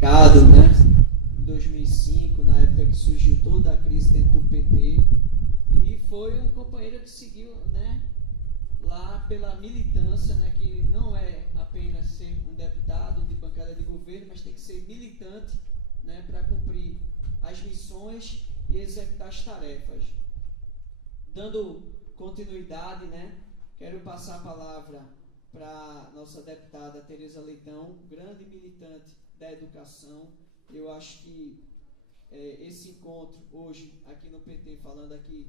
né? Em 2005, na época que surgiu toda a crise dentro do PT, e foi um companheiro que seguiu, né, lá pela militância, né, que não é apenas ser um deputado de bancada de governo, mas tem que ser militante, né, para cumprir as missões e executar as tarefas. Dando continuidade, né, quero passar a palavra para nossa deputada Tereza Leitão, grande militante da educação. Eu acho que esse encontro hoje aqui no PT, falando aqui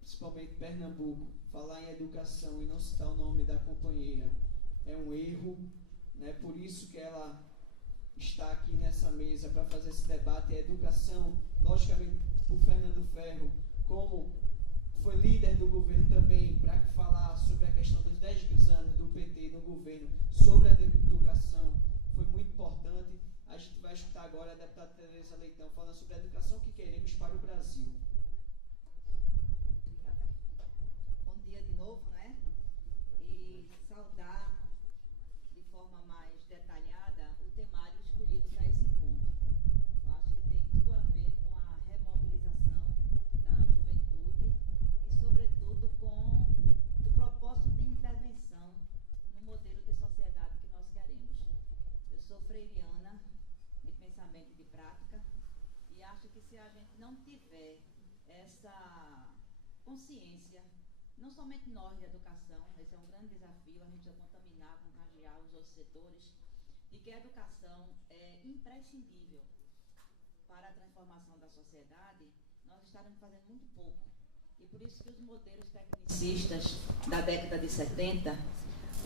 principalmente Pernambuco, falar em educação e não citar o nome da companheira é um erro, né? Por isso que ela está aqui nessa mesa para fazer esse debate. A educação, logicamente, o Fernando Ferro, como foi líder do governo também, para falar sobre a questão dos 10 anos do PT no governo, sobre a educação, foi muito importante. A gente vai escutar agora a deputada Tereza Leitão falando sobre a educação que queremos para o Brasil. Bom dia de novo, né? E saudar de forma mais detalhada o temário escolhido para esse encontro. Eu acho que tem tudo a ver com a remobilização da juventude e, sobretudo, com o propósito de intervenção no modelo de sociedade que nós queremos. Eu sou freiriana, de pensamento e de prática, e acho que se a gente não tiver essa consciência, não somente nós de educação, esse é um grande desafio, a gente precisa contaminar, contagiar os outros setores, de que a educação é imprescindível para a transformação da sociedade, nós estaremos fazendo muito pouco. E por isso que os modelos tecnicistas da década de 70,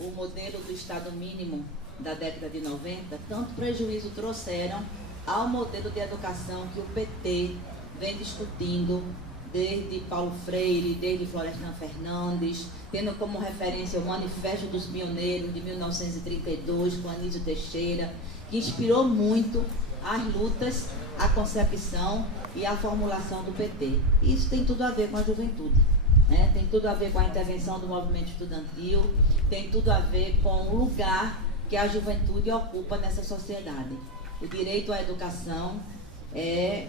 o modelo do Estado mínimo da década de 90, tanto prejuízo trouxeram ao modelo de educação que o PT vem discutindo desde Paulo Freire, desde Florestan Fernandes, tendo como referência o Manifesto dos Pioneiros de 1932, com Anísio Teixeira, que inspirou muito as lutas, a concepção e a formulação do PT. Isso tem tudo a ver com a juventude, né? Tem tudo a ver com a intervenção do movimento estudantil, tem tudo a ver com o lugar que a juventude ocupa nessa sociedade. O direito à educação é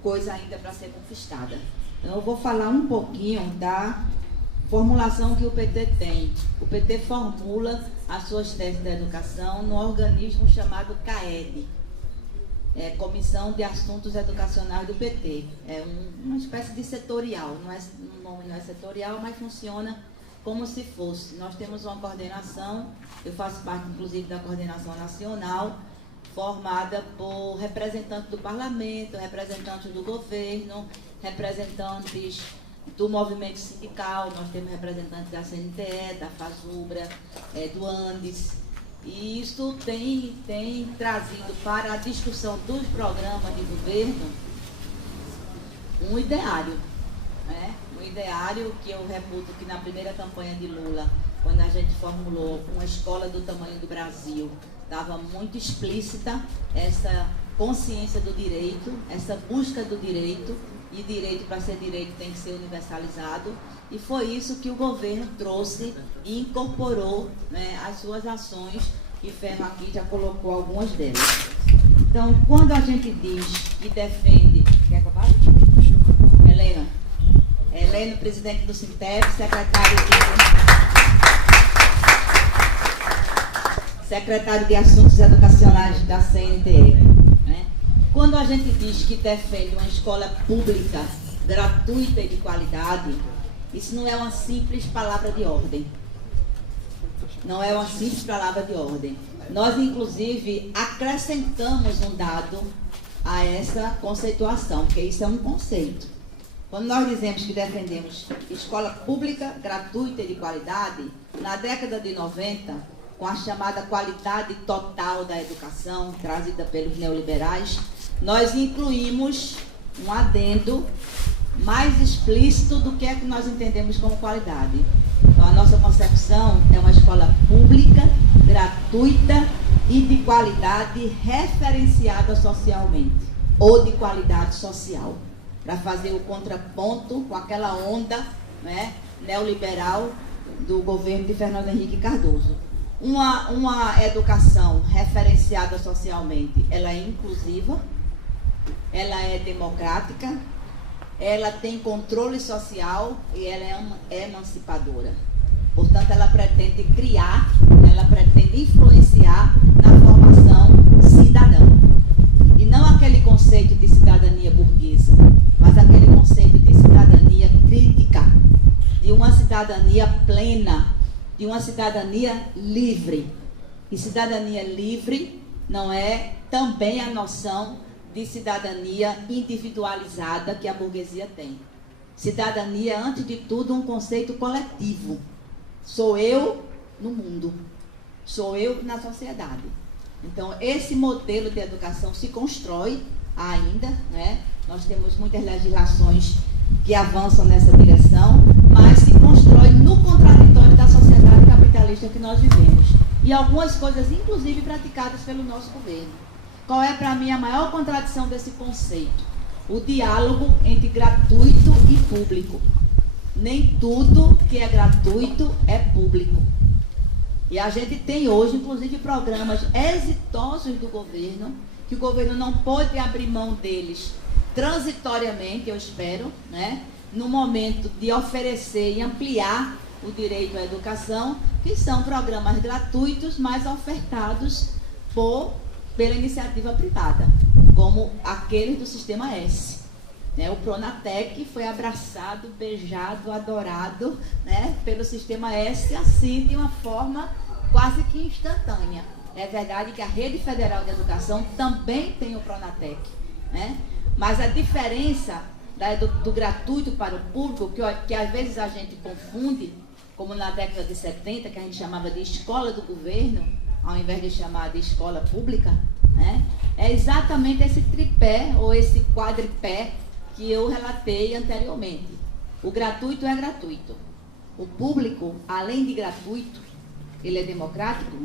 coisa ainda para ser conquistada. Então, eu vou falar um pouquinho da formulação que o PT tem. O PT formula as suas teses da educação no organismo chamado CAED, Comissão de Assuntos Educacionais do PT. É uma espécie de setorial, o nome não é setorial, mas funciona como se fosse. Nós temos uma coordenação, eu faço parte inclusive da coordenação nacional, formada por representantes do parlamento, representantes do governo, representantes do movimento sindical, nós temos representantes da CNTE, da FASUBRA, do ANDES, e isso tem trazido para a discussão dos programas de governo um ideário, né? Um ideário que eu reputo que na primeira campanha de Lula, quando a gente formulou uma escola do tamanho do Brasil, estava muito explícita essa consciência do direito, essa busca do direito, e direito, para ser direito, tem que ser universalizado, e foi isso que o governo trouxe e incorporou, né, as suas ações, e Ferro aqui já colocou algumas delas. Então, quando a gente diz que defende... Quer que eu fale? Helena, presidente do Sintep, secretário de Assuntos Educacionais da CNTE, né? Quando a gente diz que defende uma escola pública, gratuita e de qualidade, isso não é uma simples palavra de ordem. Não é uma simples palavra de ordem. Nós, inclusive, acrescentamos um dado a essa conceituação, porque isso é um conceito. Quando nós dizemos que defendemos escola pública, gratuita e de qualidade, na década de 90, com a chamada qualidade total da educação, trazida pelos neoliberais, nós incluímos um adendo mais explícito do que é que nós entendemos como qualidade. Então, a nossa concepção é uma escola pública, gratuita e de qualidade referenciada socialmente, ou de qualidade social, para fazer o contraponto com aquela onda, né, neoliberal do governo de Fernando Henrique Cardoso. uma educação referenciada socialmente, ela é inclusiva, ela é democrática, ela tem controle social e ela é emancipadora. Portanto, ela pretende criar, ela pretende influenciar na formação cidadã. E não aquele conceito de cidadania burguesa, mas aquele conceito de cidadania crítica, de uma cidadania plena, de uma cidadania livre. E cidadania livre não é também a noção de cidadania individualizada que a burguesia tem. Cidadania, antes de tudo, um conceito coletivo. Sou eu no mundo, sou eu na sociedade. Então, esse modelo de educação se constrói ainda, né? Nós temos muitas legislações que avançam nessa direção, mas se constrói no contraditório da sociedade capitalista que nós vivemos. E algumas coisas, inclusive, praticadas pelo nosso governo. Qual é, para mim, a maior contradição desse conceito? O diálogo entre gratuito e público. Nem tudo que é gratuito é público. E a gente tem hoje, inclusive, programas exitosos do governo, que o governo não pôde abrir mão deles transitoriamente, eu espero, né? No momento de oferecer e ampliar o direito à educação, que são programas gratuitos, mas ofertados pela iniciativa privada, como aqueles do Sistema S. Né? O Pronatec foi abraçado, beijado, adorado, né, pelo Sistema S, assim, de uma forma quase que instantânea. É verdade que a Rede Federal de Educação também tem o Pronatec, né? Mas a diferença do gratuito para o público, que às vezes a gente confunde, como na década de 70, que a gente chamava de escola do governo, ao invés de chamar de escola pública, né? É exatamente esse tripé, ou esse quadripé, que eu relatei anteriormente. O gratuito é gratuito. O público, além de gratuito, ele é democrático,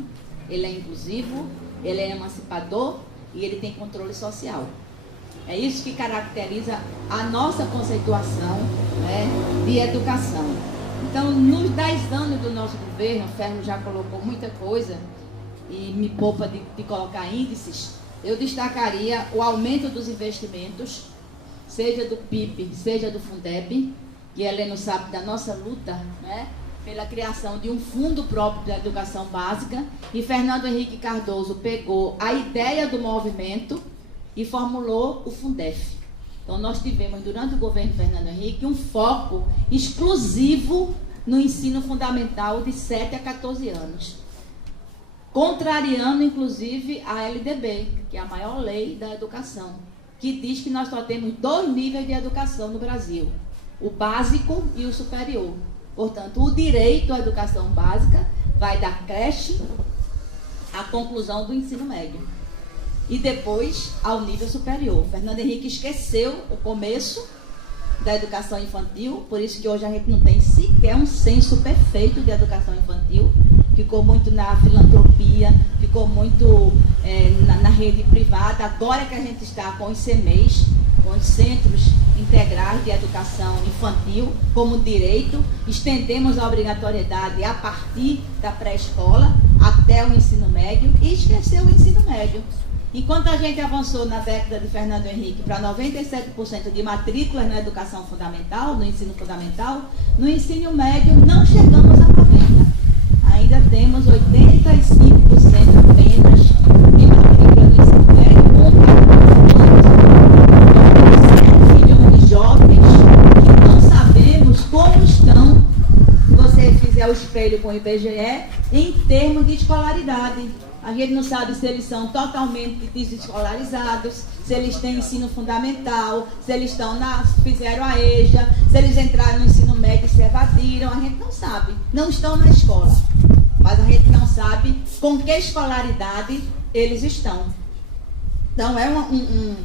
ele é inclusivo, ele é emancipador e ele tem controle social. É isso que caracteriza a nossa conceituação, né, de educação. Então, nos 10 anos do nosso governo, o Ferro já colocou muita coisa e me poupa de colocar índices, eu destacaria o aumento dos investimentos, seja do PIB, seja do Fundeb, que a Heleno sabe da nossa luta, né, pela criação de um fundo próprio da educação básica, e Fernando Henrique Cardoso pegou a ideia do movimento e formulou o Fundef. Então, nós tivemos, durante o governo Fernando Henrique, um foco exclusivo no ensino fundamental de 7 a 14 anos, contrariando, inclusive, a LDB, que é a maior lei da educação, que diz que nós só temos 2 níveis de educação no Brasil, o básico e o superior. Portanto, o direito à educação básica vai da creche à conclusão do ensino médio e depois ao nível superior. Fernando Henrique esqueceu o começo da educação infantil, por isso que hoje a gente não tem sequer um censo perfeito de educação infantil. Ficou muito na filantropia, ficou muito na rede privada. Agora que a gente está com os CMEs, com os Centros Integrais de Educação Infantil, como direito, estendemos a obrigatoriedade a partir da pré-escola até o ensino médio e esqueceu o ensino médio. Enquanto a gente avançou na década de Fernando Henrique para 97% de matrículas na educação fundamental, no ensino fundamental, no ensino médio não chegamos a 90%. Ainda temos 85% apenas de matrícula no ensino médio, com 97 milhões de jovens que não sabemos como estão, se você fizer o espelho com o IBGE, em termos de escolaridade. A gente não sabe se eles são totalmente desescolarizados, se eles têm ensino fundamental, se eles fizeram a EJA, se eles entraram no ensino médio e se evadiram. A gente não sabe. Não estão na escola. Mas a gente não sabe com que escolaridade eles estão. Então, é um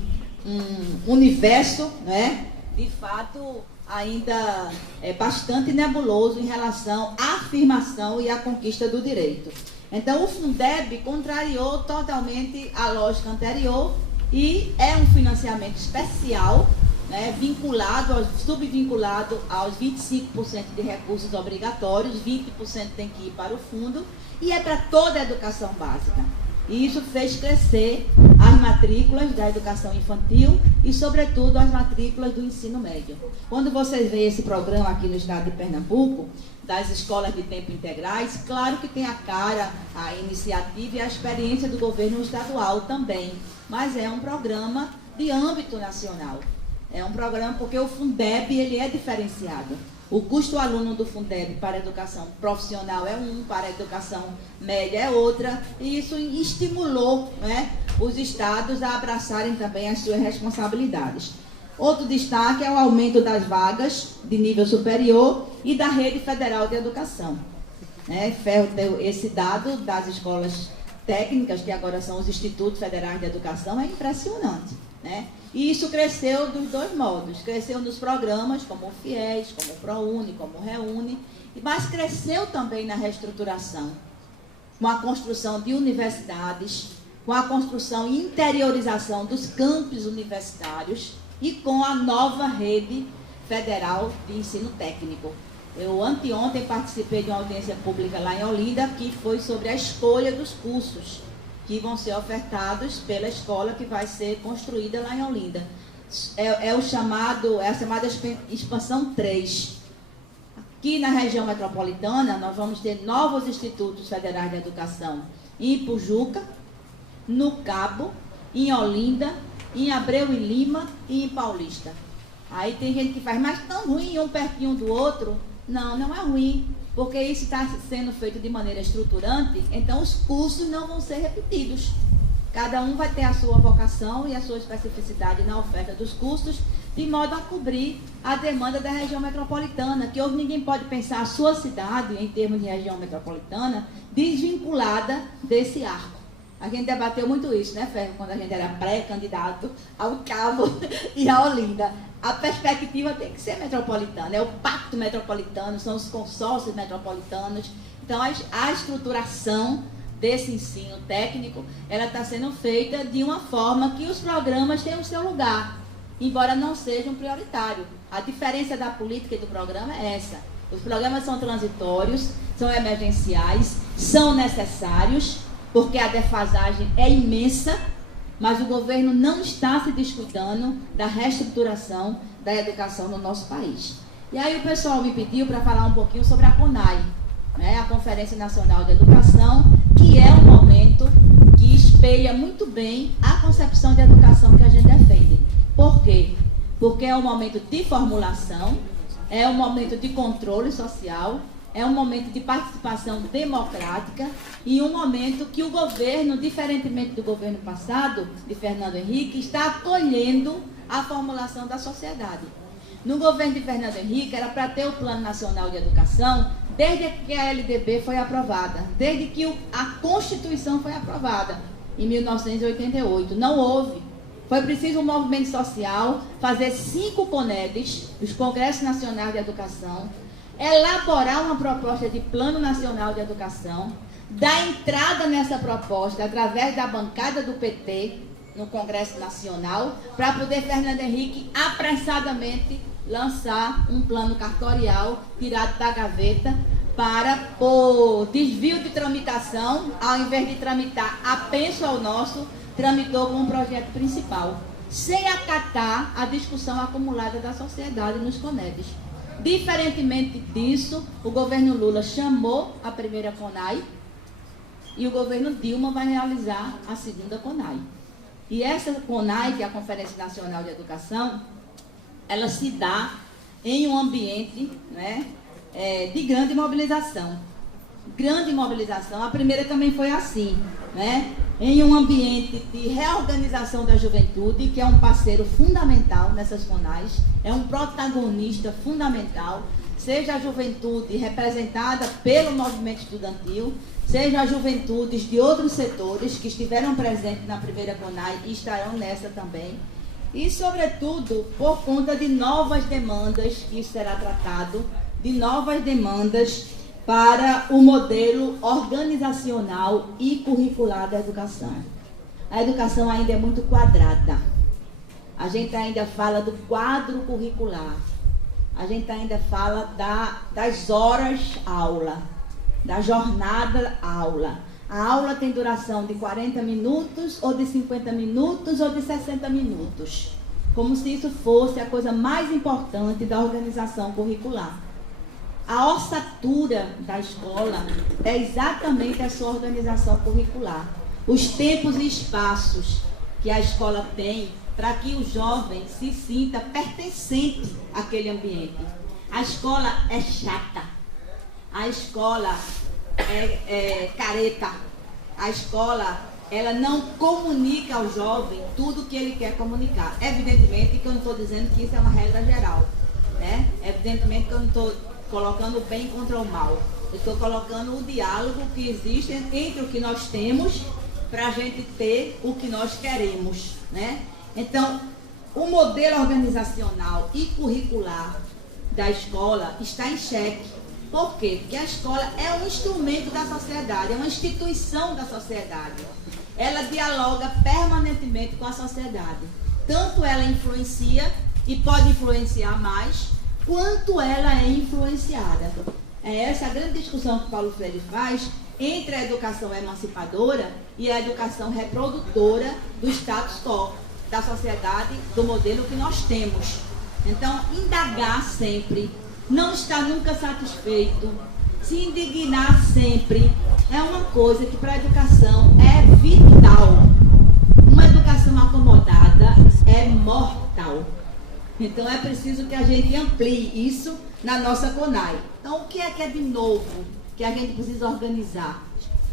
universo, né, de fato, ainda bastante nebuloso em relação à afirmação e à conquista do direito. Então, o Fundeb contrariou totalmente a lógica anterior e é um financiamento especial né, subvinculado aos 25% de recursos obrigatórios, 20% tem que ir para o fundo, e é para toda a educação básica. E isso fez crescer as matrículas da educação infantil e, sobretudo, as matrículas do ensino médio. Quando vocês veem esse programa aqui no estado de Pernambuco, das escolas de tempo integrais, claro que tem a cara, a iniciativa e a experiência do governo estadual também, mas é um programa de âmbito nacional. É um programa porque o Fundeb ele é diferenciado. O custo aluno do Fundeb para a educação profissional é um, para a educação média é outra, e isso estimulou, né, os estados a abraçarem também as suas responsabilidades. Outro destaque é o aumento das vagas de nível superior e da rede federal de educação. Ferro deu esse dado das escolas técnicas, que agora são os institutos federais de educação, é impressionante, né? E isso cresceu dos dois modos. Cresceu nos programas, como o FIES, como o ProUni, como o REUNI, mas cresceu também na reestruturação, com a construção de universidades, com a construção e interiorização dos campos universitários e com a nova rede federal de ensino técnico. Eu anteontem participei de uma audiência pública lá em Olinda, que foi sobre a escolha dos cursos que vão ser ofertados pela escola que vai ser construída lá em Olinda. É a chamada expansão 3. Aqui na região metropolitana, nós vamos ter novos institutos federais de educação em Ipujuca, no Cabo, em Olinda, em Abreu e Lima e em Paulista. Aí tem gente que faz, mas tão ruim um pertinho do outro. Não, não é ruim, porque isso está sendo feito de maneira estruturante, então os cursos não vão ser repetidos. Cada um vai ter a sua vocação e a sua especificidade na oferta dos cursos, de modo a cobrir a demanda da região metropolitana, que hoje ninguém pode pensar a sua cidade, em termos de região metropolitana, desvinculada desse arco. A gente debateu muito isso, né, Ferro, quando a gente era pré-candidato ao Cabo e à Olinda. A perspectiva tem que ser metropolitana, é o pacto metropolitano, são os consórcios metropolitanos. Então, a estruturação desse ensino técnico, ela está sendo feita de uma forma que os programas tenham o seu lugar, embora não sejam prioritários. A diferença da política e do programa é essa. Os programas são transitórios, são emergenciais, são necessários, porque a defasagem é imensa, mas o governo não está se descuidando da reestruturação da educação no nosso país. E aí o pessoal me pediu para falar um pouquinho sobre a CONAI, né, a Conferência Nacional de Educação, que é um momento que espelha muito bem a concepção de educação que a gente defende. Por quê? Porque é um momento de formulação, é um momento de controle social, é um momento de participação democrática e um momento que o governo, diferentemente do governo passado, de Fernando Henrique, está acolhendo a formulação da sociedade. No governo de Fernando Henrique, era para ter o Plano Nacional de Educação desde que a LDB foi aprovada, desde que a Constituição foi aprovada, em 1988. Não houve. Foi preciso um movimento social fazer 5 CONEDs, os Congressos Nacionais de Educação, elaborar uma proposta de Plano Nacional de Educação, dar entrada nessa proposta através da bancada do PT no Congresso Nacional, para poder Fernando Henrique apressadamente lançar um plano cartorial tirado da gaveta para, por desvio de tramitação, ao invés de tramitar apenso ao nosso, tramitou como um projeto principal, sem acatar a discussão acumulada da sociedade nos CONEDs. Diferentemente disso, o governo Lula chamou a primeira CONAI e o governo Dilma vai realizar a segunda CONAI. E essa CONAI, que é a Conferência Nacional de Educação, ela se dá em um ambiente, né, de grande mobilização. Grande mobilização. A primeira também foi assim, né, em um ambiente de reorganização da juventude, que é um parceiro fundamental nessas CONAIs, é um protagonista fundamental, seja a juventude representada pelo movimento estudantil, seja as juventudes de outros setores que estiveram presentes na primeira CONAI e estarão nessa também, e, sobretudo, por conta de novas demandas, que isso será tratado, de novas demandas para o modelo organizacional e curricular da educação. A educação ainda é muito quadrada. A gente ainda fala do quadro curricular. A gente ainda fala das horas aula, da jornada aula. A aula tem duração de 40 minutos, ou de 50 minutos, ou de 60 minutos. Como se isso fosse a coisa mais importante da organização curricular. A ossatura da escola é exatamente a sua organização curricular. Os tempos e espaços que a escola tem para que o jovem se sinta pertencente àquele ambiente. A escola é chata. A escola é careta. A escola, ela não comunica ao jovem tudo o que ele quer comunicar. Evidentemente que eu não estou dizendo que isso é uma regra geral, né? Evidentemente que eu não estou colocando o bem contra o mal. Eu estou colocando o diálogo que existe entre o que nós temos para a gente ter o que nós queremos, né? Então, o modelo organizacional e curricular da escola está em xeque. Por quê? Porque a escola é um instrumento da sociedade, é uma instituição da sociedade. Ela dialoga permanentemente com a sociedade. Tanto ela influencia, e pode influenciar mais, quanto ela é influenciada. É essa a grande discussão que Paulo Freire faz entre a educação emancipadora e a educação reprodutora do status quo, da sociedade, do modelo que nós temos. Então, indagar sempre, não estar nunca satisfeito, se indignar sempre, é uma coisa que para a educação é vital. Uma educação acomodada é mortal. Então, é preciso que a gente amplie isso na nossa CONAI. Então, o que é de novo que a gente precisa organizar?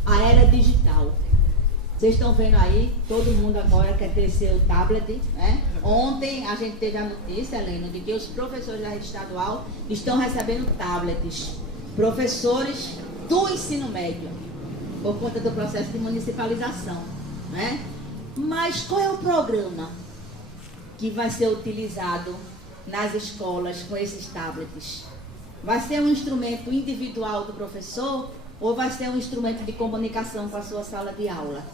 A era digital. Vocês estão vendo aí, todo mundo agora quer ter seu tablet, né? Ontem a gente teve a notícia, Helena, de que os professores da rede estadual estão recebendo tablets. Professores do ensino médio, por conta do processo de municipalização, né? Mas qual é o programa que vai ser utilizado nas escolas com esses tablets? Vai ser um instrumento individual do professor ou vai ser um instrumento de comunicação com a sua sala de aula?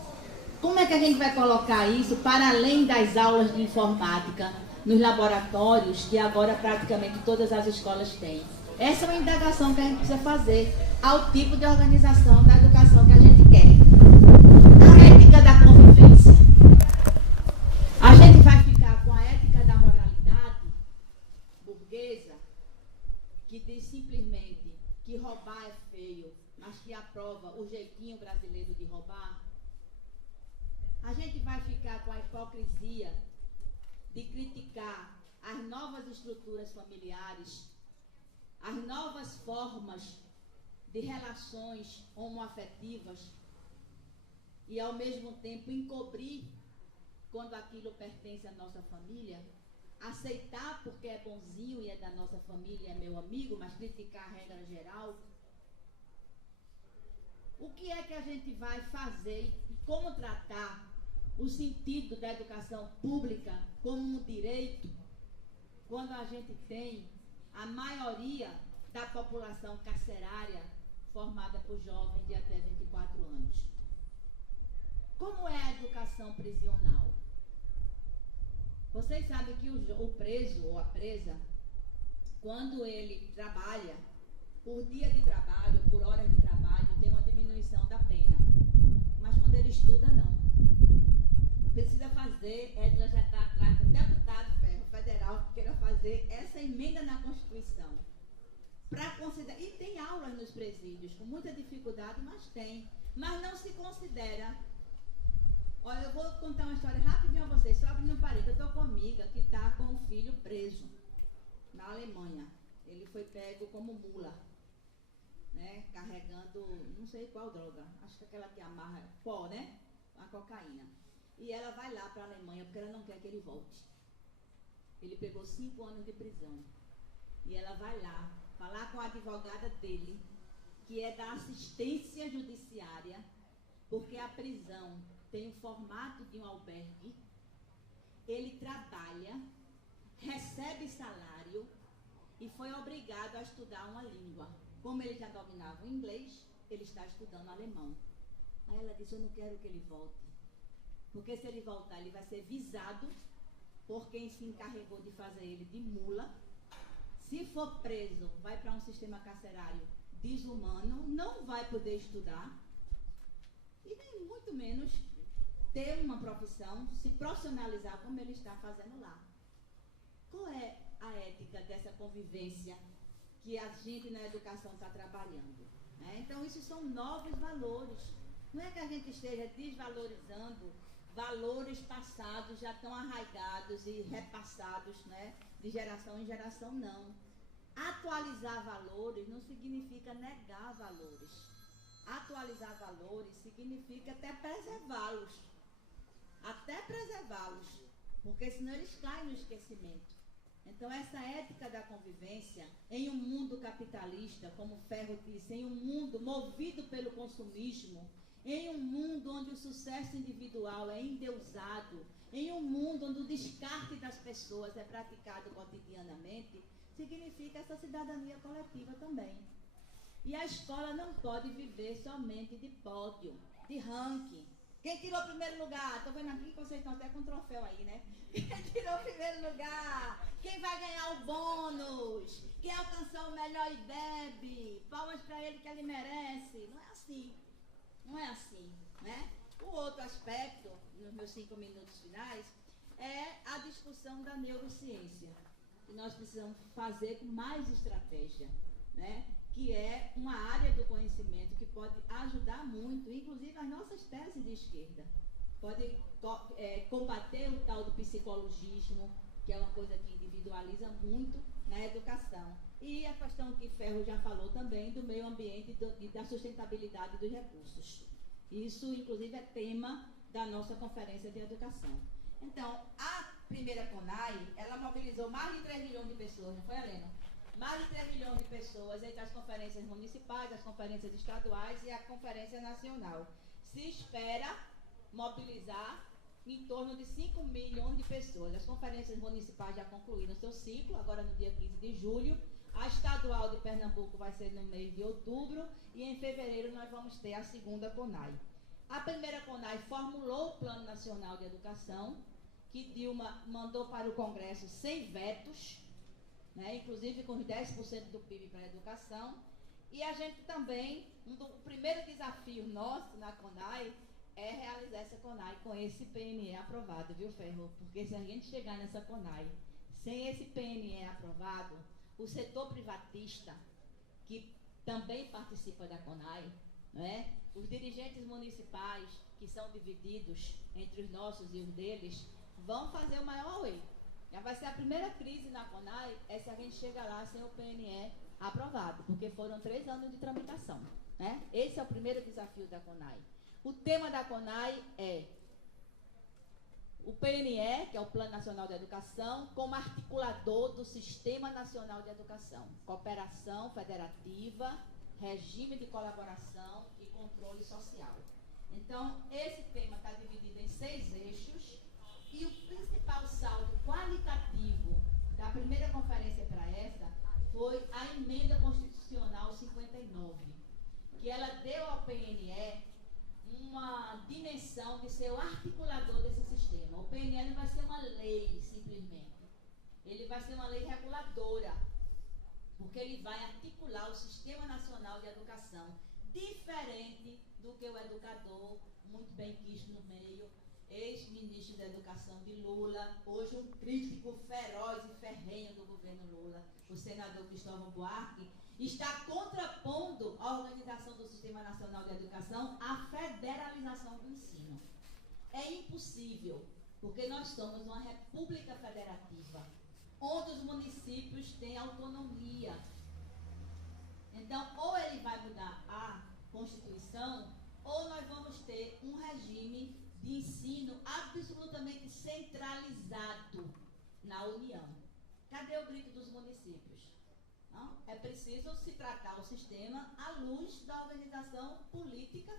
Como é que a gente vai colocar isso para além das aulas de informática nos laboratórios que agora praticamente todas as escolas têm? Essa é uma indagação que a gente precisa fazer ao tipo de organização da educação que a gente quer. A ética da convivência. A gente vai ficar com a ética da moralidade burguesa, que diz simplesmente que roubar é feio, mas que aprova o jeitinho brasileiro de roubar. A gente vai ficar com a hipocrisia de criticar as novas estruturas familiares, as novas formas de relações homoafetivas e, ao mesmo tempo, encobrir quando aquilo pertence à nossa família, aceitar porque é bonzinho e é da nossa família, é meu amigo, mas criticar a regra geral. O que é que a gente vai fazer e como tratar o sentido da educação pública como um direito quando a gente tem a maioria da população carcerária formada por jovens de até 24 anos? Como é a educação prisional? Vocês sabem que o preso ou a presa, quando ele trabalha, por dia de trabalho, por horas de trabalho, tem uma diminuição da pena. Mas quando ele estuda, não. Precisa fazer, Edla já está atrás do deputado federal que queira fazer essa emenda na Constituição. Para considerar, e tem aulas nos presídios, com muita dificuldade, mas tem. Mas não se considera. Olha, eu vou contar uma história rapidinho a vocês, só abrindo um parede. Eu estou com uma amiga que está com um filho preso na Alemanha. Ele foi pego como mula, né, carregando, não sei qual droga, acho que aquela que amarra, pó, né, a cocaína. E ela vai lá para a Alemanha porque ela não quer que ele volte. Ele pegou 5 anos de prisão. E ela vai lá falar com a advogada dele, que é da assistência judiciária, porque a prisão tem o formato de um albergue, ele trabalha, recebe salário e foi obrigado a estudar uma língua. Como ele já dominava o inglês, ele está estudando alemão. Aí ela disse, eu não quero que ele volte, porque se ele voltar, ele vai ser visado por quem se encarregou de fazer ele de mula. Se for preso, vai para um sistema carcerário desumano, não vai poder estudar e nem muito menos ter uma profissão, se profissionalizar como ele está fazendo lá. Qual é a ética dessa convivência que a gente na educação está trabalhando? Né? Então, isso são novos valores. Não é que a gente esteja desvalorizando valores passados, já tão arraigados e repassados, né, de geração em geração, não. Atualizar valores não significa negar valores. Atualizar valores significa até preservá-los. Até preservá-los, porque senão eles caem no esquecimento. Então, essa ética da convivência em um mundo capitalista, como Ferro disse, em um mundo movido pelo consumismo, em um mundo onde o sucesso individual é endeusado, em um mundo onde o descarte das pessoas é praticado cotidianamente, significa essa cidadania coletiva também. E a escola não pode viver somente de pódio, de ranking. Quem tirou o primeiro lugar? Estou vendo aqui que vocês estão até com troféu aí, né? Quem tirou o primeiro lugar? Quem vai ganhar o bônus? Quem alcançou o melhor IDEB? Palmas para ele que ele merece. Não é assim. Não é assim, né? O outro aspecto, nos meus 5 minutos finais, é a discussão da neurociência. Que nós precisamos fazer com mais estratégia, né? Que é uma área do conhecimento que pode ajudar muito, inclusive as nossas teses de esquerda. Pode combater o tal do psicologismo, que é uma coisa que individualiza muito na educação. E a questão que Ferro já falou também do meio ambiente e da sustentabilidade dos recursos. Isso, inclusive, é tema da nossa conferência de educação. Então, a primeira CONAI, ela mobilizou mais de 3 milhões de pessoas, não foi, Helena? Mais de 3 milhões de pessoas entre as conferências municipais, as conferências estaduais e a conferência nacional. Se espera mobilizar em torno de 5 milhões de pessoas. As conferências municipais já concluíram seu ciclo, agora no dia 15 de julho. A estadual de Pernambuco vai ser no mês de outubro e em fevereiro nós vamos ter a segunda CONAI. A primeira CONAI formulou o Plano Nacional de Educação, que Dilma mandou para o Congresso sem vetos, né, inclusive com os 10% do PIB para a educação. E a gente também, o primeiro desafio nosso na CONAI é realizar essa CONAI com esse PNE aprovado, viu, Ferro? Porque se a gente chegar nessa CONAI sem esse PNE aprovado, o setor privatista, que também participa da CONAI, né, os dirigentes municipais, que são divididos entre os nossos e os deles, vão fazer o maior away. Já vai ser a primeira crise na CONAI, é se a gente chega lá sem o PNE aprovado, porque foram 3 anos de tramitação, né? Esse é o primeiro desafio da CONAI. O tema da CONAI é o PNE, que é o Plano Nacional de Educação, como articulador do Sistema Nacional de Educação, cooperação federativa, regime de colaboração e controle social. Então, esse tema está dividido em 6 eixos. E o principal saldo qualitativo da primeira conferência para essa foi a emenda constitucional 59, que ela deu ao PNE uma dimensão de ser o articulador desse sistema. O PNE não vai ser uma lei, simplesmente. Ele vai ser uma lei reguladora, porque ele vai articular o Sistema Nacional de Educação, diferente do que o educador, muito bem quisto no meio, ex-ministro da Educação de Lula, hoje um crítico feroz e ferrenho do governo Lula, o senador Cristóvão Buarque, está contrapondo a organização do Sistema Nacional de Educação à federalização do ensino. É impossível, porque nós somos uma república federativa, onde os municípios têm autonomia. Então, ou ele vai mudar a Constituição, ou nós vamos ter um regime de ensino absolutamente centralizado na União. Cadê o grito dos municípios? Não? É preciso se tratar o sistema à luz da organização política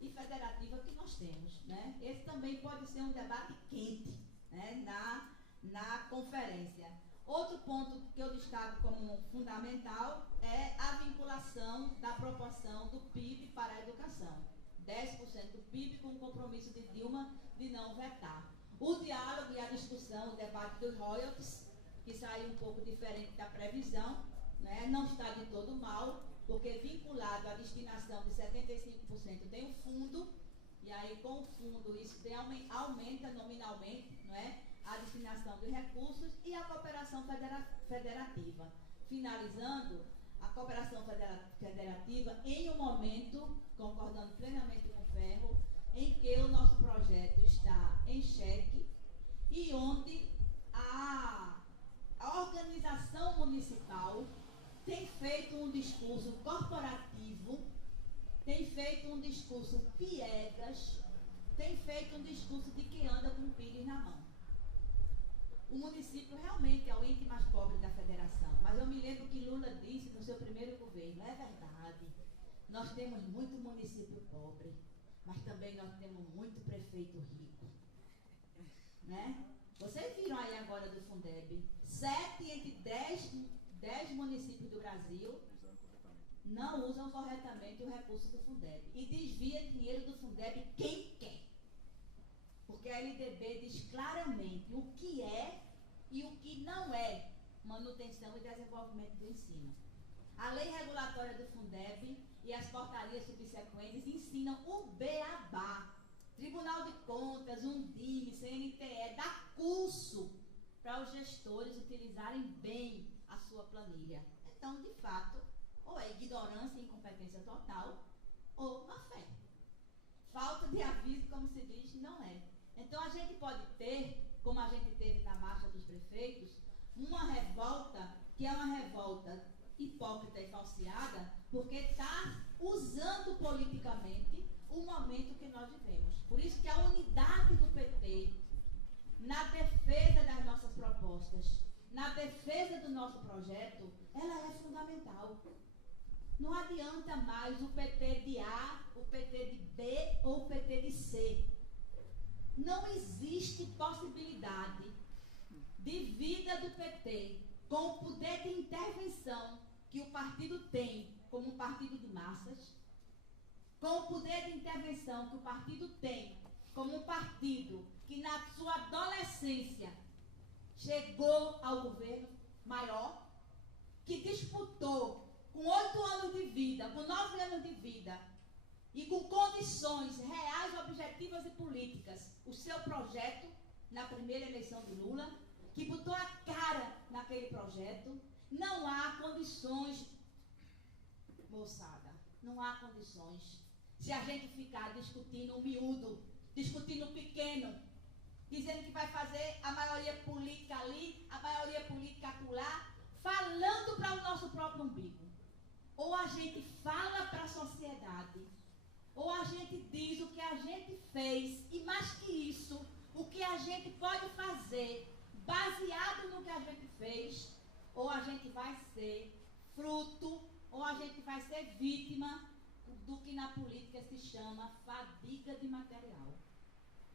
e federativa que nós temos, né? Esse também pode ser um debate quente, né, na conferência. Outro ponto que eu destaco como fundamental é a vinculação da proporção do PIB para a educação. 10% do PIB com o compromisso de Dilma de não vetar. o diálogo e a discussão, o debate dos royalties, que saiu um pouco diferente da previsão, né? Não está de todo mal, porque vinculado à destinação de 75% tem o fundo, e aí com o fundo isso aumenta nominalmente, não é? A destinação dos recursos e a cooperação federativa. Finalizando, a cooperação federativa em um momento, concordando plenamente com o Ferro, em que o nosso projeto está em xeque e onde a organização municipal tem feito um discurso corporativo, tem feito um discurso piegas, tem feito um discurso de que anda com o pires na mão. O município realmente é o ente mais pobre da federação, mas eu me lembro que Lula disse no seu primeiro governo, é verdade, nós temos muito município pobre, mas também nós temos muito prefeito rico, né? Vocês viram aí agora do Fundeb, 7 entre 10 municípios do Brasil não usam corretamente o recurso do Fundeb e desvia dinheiro do Fundeb quem quer. Porque a LDB diz claramente o que é e o que não é manutenção e desenvolvimento do ensino. A lei regulatória do Fundeb e as portarias subsequentes ensinam o beabá. Tribunal de Contas, Undime, CNTE, dá curso para os gestores utilizarem bem a sua planilha. Então, de fato, ou é ignorância e incompetência total, ou má fé. Falta de aviso, como se diz, não é. Então, a gente pode ter, como a gente teve na Marcha dos Prefeitos, uma revolta que é uma revolta hipócrita e falseada, porque está usando politicamente o momento que nós vivemos. Por isso que a unidade do PT, na defesa das nossas propostas, na defesa do nosso projeto, ela é fundamental. Não adianta mais o PT de A, o PT de B ou o PT de C. Não existe possibilidade de vida do PT com o poder de intervenção que o partido tem como um partido de massas, com o poder de intervenção que o partido tem como um partido que na sua adolescência chegou ao governo maior, que disputou com 8 anos de vida, com 9 anos de vida e com condições reais, objetivas e políticas, o seu projeto na primeira eleição de Lula, que botou a cara naquele projeto. Não há condições, moçada, não há condições. Se a gente ficar discutindo o miúdo, discutindo o pequeno, dizendo que vai fazer a maioria política ali, a maioria política acolá, falando para o nosso próprio umbigo. Ou a gente fala para a sociedade, ou a gente diz o que a gente fez, e mais que isso, o que a gente pode fazer, baseado no que a gente fez, ou a gente vai ser fruto, ou a gente vai ser vítima do que na política se chama fadiga de material.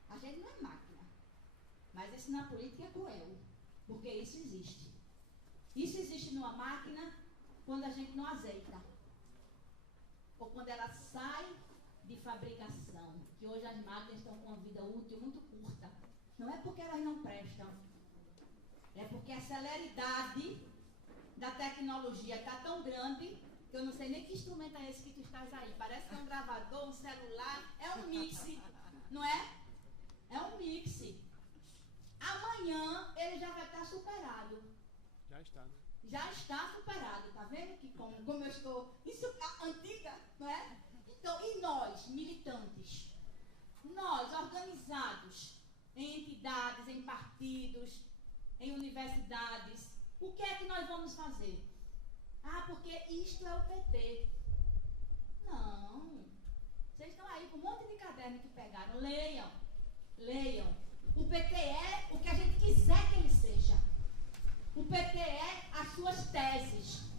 A gente não é máquina, mas isso na política é cruel, porque isso existe. Isso existe numa máquina quando a gente não azeita, ou quando ela sai de fabricação, que hoje as máquinas estão com uma vida útil muito curta. Não é porque elas não prestam, é porque a celeridade da tecnologia está tão grande que eu não sei nem que instrumento é esse que tu estás aí. Parece que é um gravador, um celular, é um mix, não é? É um mix. Amanhã ele já vai estar superado. Já está, né? Já está superado, tá vendo? Que como eu estou antiga, não é? Então, e nós, militantes, nós, organizados em entidades, em partidos, em universidades, o que é que nós vamos fazer? Ah, porque isto é o PT. Não. Vocês estão aí com um monte de caderno que pegaram. Leiam. Leiam. O PT é o que a gente quiser que ele seja. O PT é as suas teses.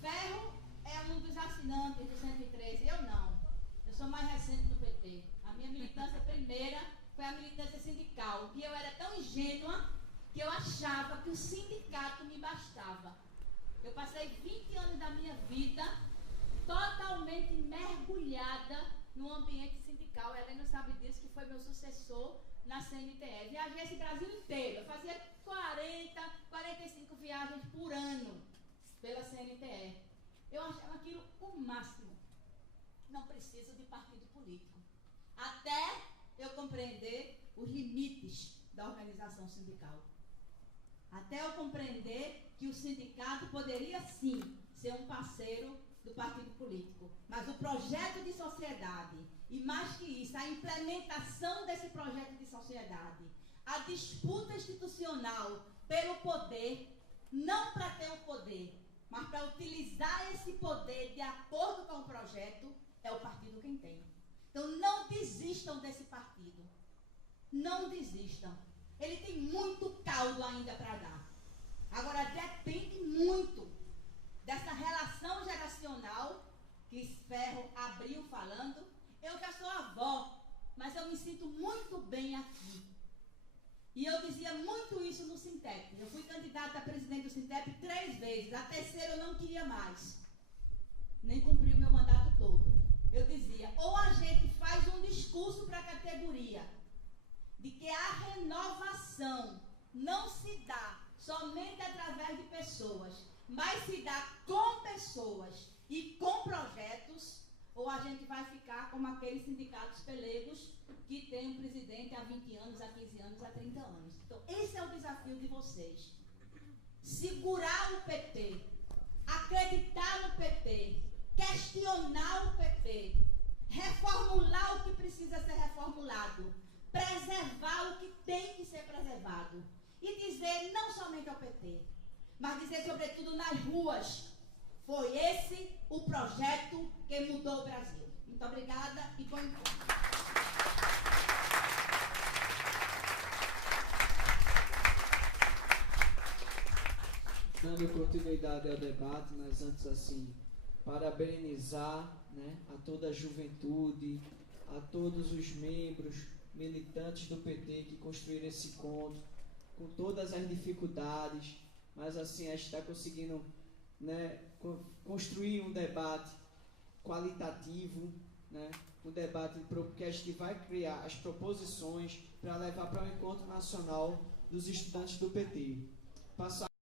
Ferro é um dos assinantes do 113. Eu não. Eu sou mais recente do PT. A minha militância primeira foi a militância sindical. E eu era tão ingênua que eu achava que o sindicato me bastava. Eu passei 20 anos da minha vida totalmente mergulhada no ambiente sindical. Helena sabe disso, que foi meu sucessor na CNTE. Viajei esse Brasil inteiro. Eu fazia 40, 45 viagens por ano pela CNTE. Eu achava aquilo o máximo. Não preciso de partido político. Até eu compreender os limites da organização sindical. Até eu compreender que o sindicato poderia sim ser um parceiro do partido político. Mas o projeto de sociedade, e mais que isso, a implementação desse projeto de sociedade, a disputa institucional pelo poder, não para ter o poder, mas para utilizar esse poder de acordo com o projeto, é o partido quem tem. Então não desistam desse partido. Não desistam. Ele tem muito caldo ainda para dar. Agora depende muito dessa relação geracional que Ferro abriu falando. Eu já sou avó, mas eu me sinto muito bem aqui. E eu dizia muito isso no Sintep. Eu fui candidata a presidente do Sintep 3 vezes. A terceira eu não queria mais. Nem cumpri o meu mandato todo. Eu dizia, ou a gente faz um discurso para a categoria de que a renovação não se dá somente através de pessoas, mas se dá com pessoas e com projetos, ou a gente vai ficar como aqueles sindicatos pelegos que tem um presidente há 20 anos, há 15 anos, há 30 anos. Então, esse é o desafio de vocês. Segurar o PT, acreditar no PT, questionar o PT, reformular o que precisa ser reformulado, preservar o que tem que ser preservado. E dizer não somente ao PT, mas dizer sobretudo nas ruas, foi esse o projeto que mudou o Brasil. Muito obrigada e bom encontro. Dando continuidade ao debate, mas antes assim, parabenizar, né, a toda a juventude, a todos os membros, militantes do PT que construíram esse encontro, com todas as dificuldades, mas assim a gente está conseguindo, né, construir um debate qualitativo, né, um debate que a gente vai criar as proposições para levar para o encontro nacional dos estudantes do PT. Passar